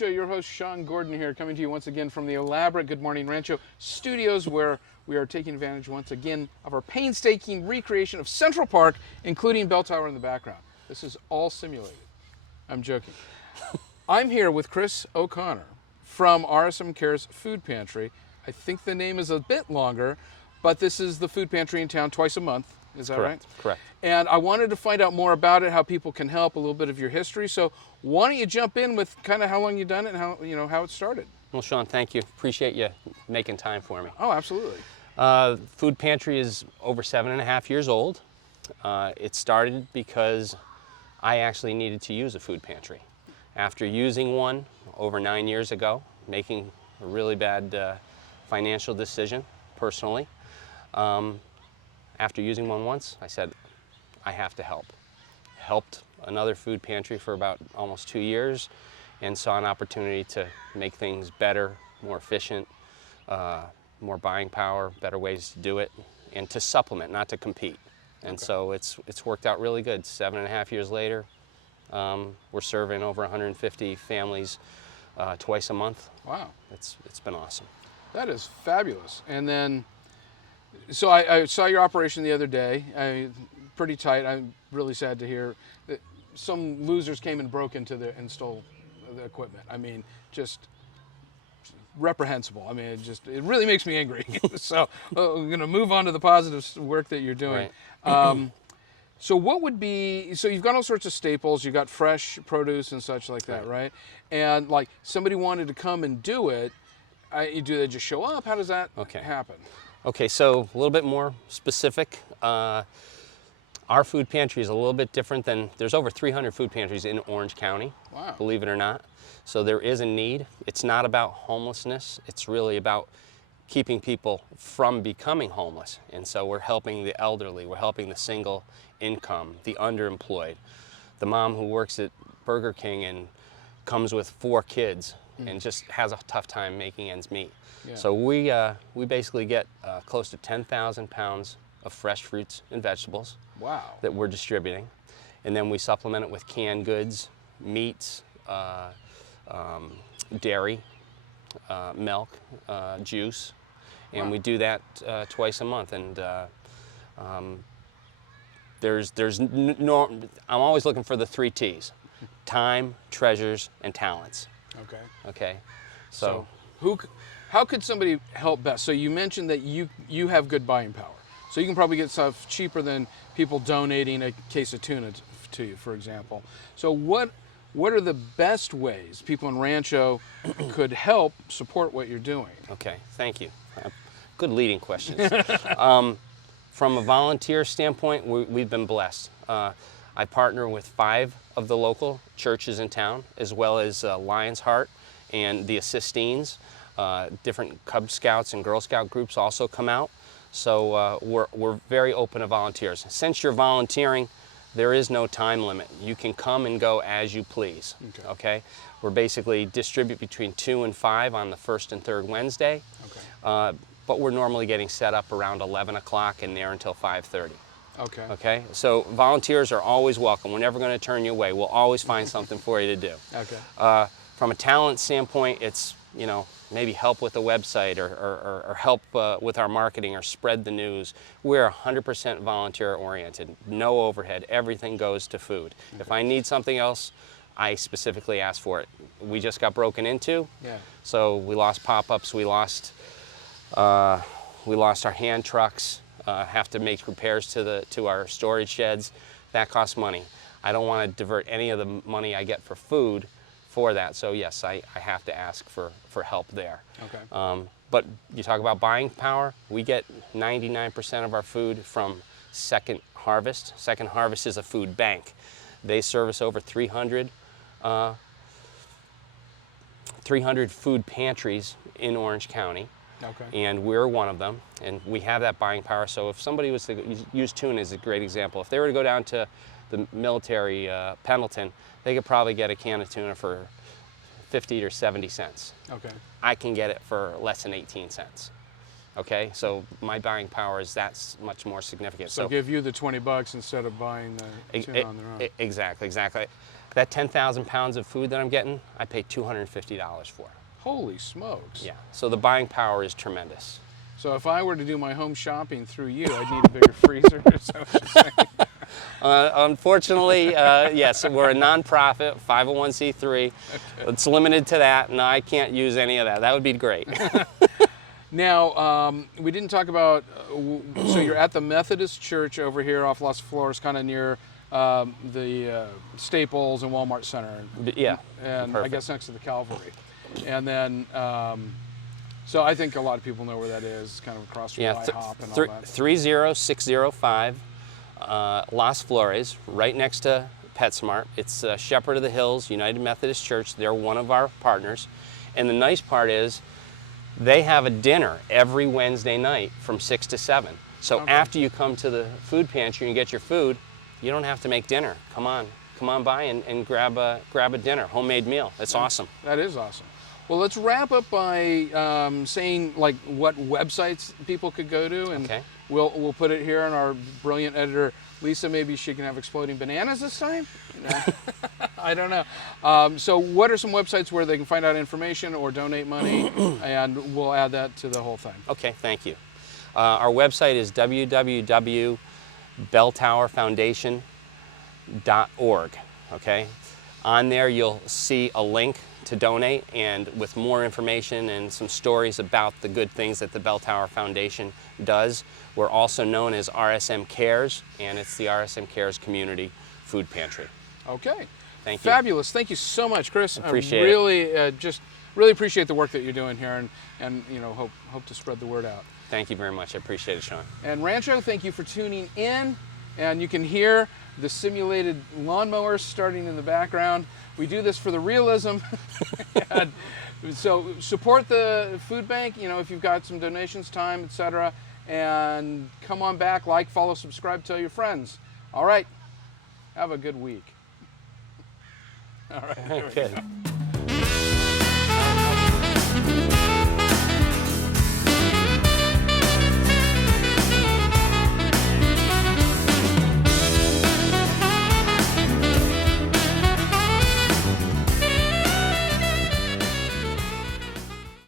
Rancho. Your host, Sean Gordon here, coming to you once again from the elaborate Good Morning Rancho studios, where we are taking advantage once again of our painstaking recreation of Central Park, including Bell Tower in the background. This is all simulated. I'm joking. I'm here with Chris O'Connor from Rsm Food Pantry. I think the name is a bit longer, but this is the food pantry in town twice a month. Is that Correct. right? Correct. And I wanted to find out more about it, how people can help, a little bit of your history. So why don't you jump in with kind of how long you've done it and how it started? Well, Sean, thank you. Appreciate you making time for me. Oh, absolutely. Food Pantry is over 7.5 years old. It started because I actually needed to use a food pantry. After using one over 9 years ago, making a really bad financial decision personally, after using one once, I said, I have to help. Helped another food pantry for about almost 2 years and saw an opportunity to make things better, more efficient, more buying power, better ways to do it, and to supplement, not to compete. And Okay. so it's worked out really good. 7.5 years later, we're serving over 150 families twice a month. Wow. It's been awesome. That is fabulous. And then, so I saw your operation the other day. Pretty tight. I'm really sad to hear that some losers came and broke into and stole the equipment. I mean, just reprehensible. I mean, it really makes me angry. So we're going to move on to the positive work that you're doing. Right. So what would be, so you've got all sorts of staples, you've got fresh produce and such like that, right? And like somebody wanted to come and do it, do they just show up? How does that happen? Okay, so a little bit more specific. Our food pantry is a little bit different than, there's over 300 food pantries in Orange County, Wow. believe it or not. So there is a need. It's not about homelessness. It's really about keeping people from becoming homeless. And so we're helping the elderly, we're helping the single income, the underemployed, the mom who works at Burger King and comes with 4 kids and just has a tough time making ends meet. Yeah. So we basically get close to 10,000 pounds of fresh fruits and vegetables. Wow. That we're distributing. And then we supplement it with canned goods, meats, dairy, milk, juice, and Wow. we do that twice a month. And I'm always looking for the 3 T's: time, treasures, and talents. Okay. Okay, So how could somebody help best? So you mentioned that you have good buying power. So you can probably get stuff cheaper than people donating a case of tuna to you, for example. So what are the best ways people in Rancho could help support what you're doing? Okay, thank you. Good leading questions. From a volunteer standpoint, we've been blessed. I partner with 5 of the local churches in town, as well as Lion's Heart and the Assistines. Different Cub Scouts and Girl Scout groups also come out. So we're very open to volunteers. Since you're volunteering, there is no time limit. You can come and go as you please. Okay? We're basically distribute between 2 and 5 on the 1st and 3rd Wednesday. Okay. But we're normally getting set up around 11 o'clock and there until 5:30. Okay. Okay? So volunteers are always welcome. We're never going to turn you away. We'll always find something for you to do. Okay. From a talent standpoint, it's, maybe help with the website or help with our marketing or spread the news. We're 100% volunteer oriented, no overhead, everything goes to food. Okay. If I need something else, I specifically ask for it. We just got broken into, so we lost pop-ups, we lost our hand trucks, have to make repairs to our storage sheds. That costs money. I don't want to divert any of the money I get for food for that. So yes, I have to ask for help there. Okay. But you talk about buying power, we get 99% of our food from Second Harvest. Second Harvest is a food bank. They service over 300 food pantries in Orange County. Okay. And we're one of them, and we have that buying power. So if somebody was to use tuna as a great example, if they were to go down to the military Pendleton, they could probably get a can of tuna for 50 or 70 cents. Okay. I can get it for less than 18 cents. Okay, so my buying power is that's much more significant. So give you the $20 instead of buying the tuna on their own. Exactly. That 10,000 pounds of food that I'm getting, I pay $250 for. Holy smokes. Yeah, so the buying power is tremendous. So if I were to do my home shopping through you, I'd need a bigger freezer. Is that what you're saying? Unfortunately, yes, we're a nonprofit, 501c3. Okay. It's limited to that, and I can't use any of that. That would be great. Now, we didn't talk about, so you're at the Methodist Church over here off Las Flores, kind of near the Staples and Walmart Center. Yeah, And perfect. I guess next to the Calvary. And then, so I think a lot of people know where that is, kind of across from IHOP and all that. 30605 Las Flores, right next to PetSmart. It's Shepherd of the Hills United Methodist Church. They're one of our partners. And the nice part is they have a dinner every Wednesday night from 6 to 7. So after you come to the food pantry and get your food, you don't have to make dinner. Come on by and grab a dinner, homemade meal. It's awesome. That is awesome. Well, let's wrap up by saying like what websites people could go to, and we'll put it here on our brilliant editor, Lisa. Maybe she can have exploding bananas this time. No. I don't know. So what are some websites where they can find out information or donate money, and we'll add that to the whole thing. Okay, thank you. Our website is www.belltowerfoundation.org. Okay, on there you'll see a link to donate, and with more information and some stories about the good things that the Bell Tower Foundation does. We're also known as RSM Cares, and it's the RSM Cares Community Food Pantry. Okay. Thank you. Fabulous. Thank you so much, Chris. Appreciate I really, just really appreciate the work that you're doing here, and you know, hope to spread the word out. Thank you very much. I appreciate it, Sean. And Rancho, thank you for tuning in. And you can hear the simulated lawnmowers starting in the background. We do this for the realism. And so support the food bank, you know, if you've got some donations, time, etc. And come on back, like, follow, subscribe, tell your friends. All right. Have a good week. All right. Good.